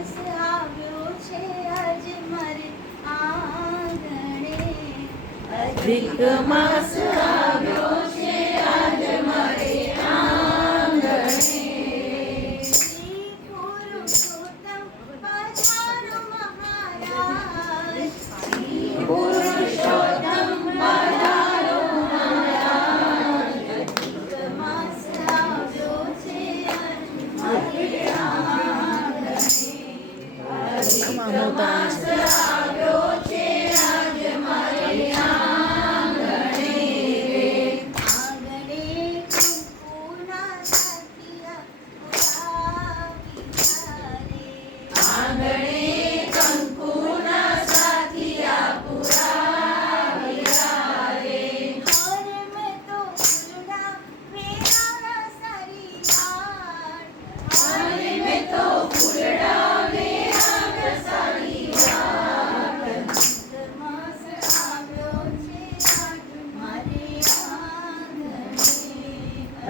માસ આવ્યો છે આજ મારે આંગણે, અધિક માસ આવ્યો છે આજ મારે આંગણે. શ્રી પુરુષોત્તમ પધારો મહારાજ, પુરુષોત્તમ પધારો મહારાજ. અધિક માસ આવ્યો છે આજ મારે આંગણે, અધિક માસ આવ્યો છે આજ મારે આંગણે. આંગણે કંકુના સાથિયા પુરાવ્યા રે, આંગણે કંકુના સાથિયા પુરાવ્યા રે. હરે મેં તો ફૂલડા વેરાણા સારી યાર, અને મેં તો ફૂલડા વેરાગ સારી વાત. અધિક માસ આવ્યો છે આજ મારે આંગણે,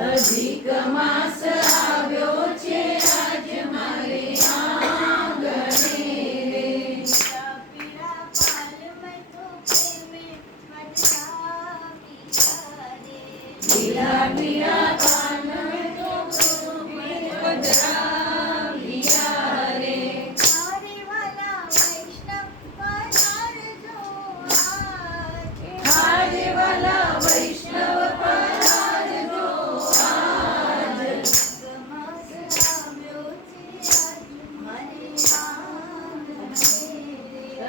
અધિક માસ આવ્યો છે આજ મારે આંગણે રે. પીળા પીળા પાલ મેં તો પ્રેમે પધરાવ્યા રે, પીળા પીળા પાન મેં તો પધરાવ્યા રે. હરે વાલા વૈષ્ણવ પધારજો આજ, હારે વાલા વૈષ્ણવ પધારજો આજ. અધિક માસ આવ્યો છે આજ મારે આંગણે,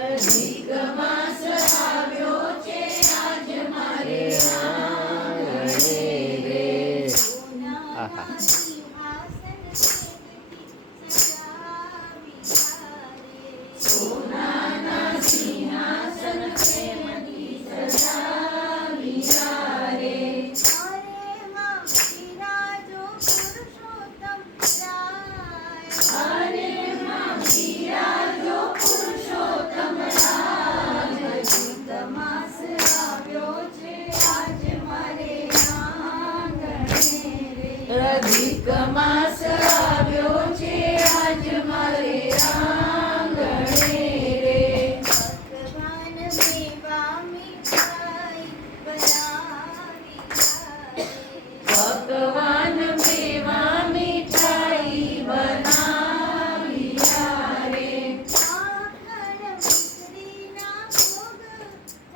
અધિક માસ આવ્યો છે આજ મારે આંગણે રે. સોનાના સિંહાસન સેજથી સજાવ્યા રે, સોનાના સિંહાસન પ્રેમથી સજાવ્યા રે. હરે માં બિરાજો પુરુષોત્તમ રાય, અને માં બિરાજો પુરુષોત્તમ રાજ. અધિક માસ આવ્યો છે આજ મારે આંગણે રે, અધિક માસ આવ્યો છે આજ મારે આંગણે રે. ભગવાન મેવા મીઠાઈ બનાવ્યા રે, ભગવાન મેવા મીઠાઈ બનાવ્યા રે. માખણ મિશ્રીના ભોગ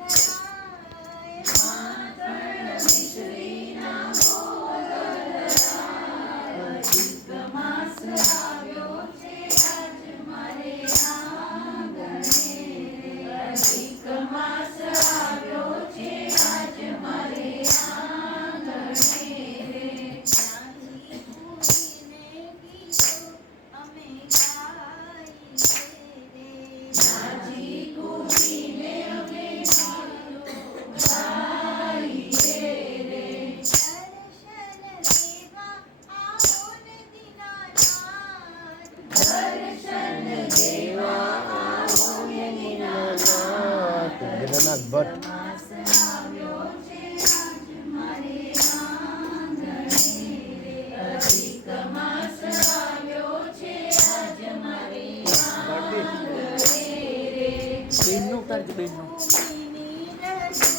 ધરાય, માખણ મિશ્રીના ભોગ ધરાય. અધિક માસ આવ્યો છે આજ મારે આંગણે રે. અધિક માસ આવ્યો છે આજ મારે આંગણે રે. નાચી કૂદીને ગીતો અમે ગાઈએ રે, નાચી કૂદીને અમે ગીતો ગાઈએ રે. દર્શન દેવા આવો ને દીનાનાથ, દર્શન દેવા આવો ને દીનાનાથ. દીનાનાથ ભટ્ટ. માસ આવ્યો છે આજ મારે આંગણે રે. અધિક માસ આવ્યો છે આજ મારે આંગણે રે. બેનનું ઉતારજે, બેનનું. ભૂમિની રજો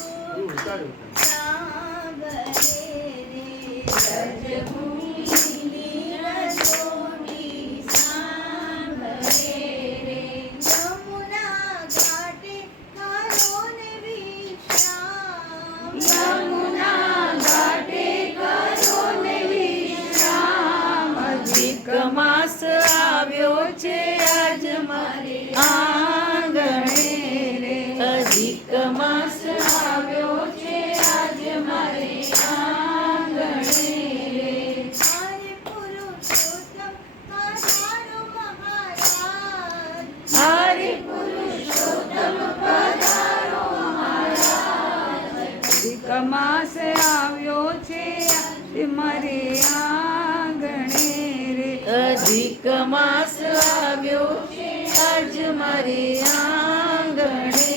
સાંભળે રે, રજભૂમિની રજોની સાંભળે રે. યમુના ઘાટે કરો ને વિશ્રામ, યમુના ઘાટે કરો ને વિશ્રામ. અધિક માસ આવ્યો છે આજ મારે આંગણે રે. અધિક માસ આવ્યો છે આજ મારે આંગણે રે. હરે પુરુષોત્તમ પધારો મહારાજ, હરે પુરુષોત્તમ પધારો મહારાજ. અધિક માસ આવ્યો છે આજ મારે આંગણે રે. અધિક માસ આવ્યો છે આજ મારે આંગણે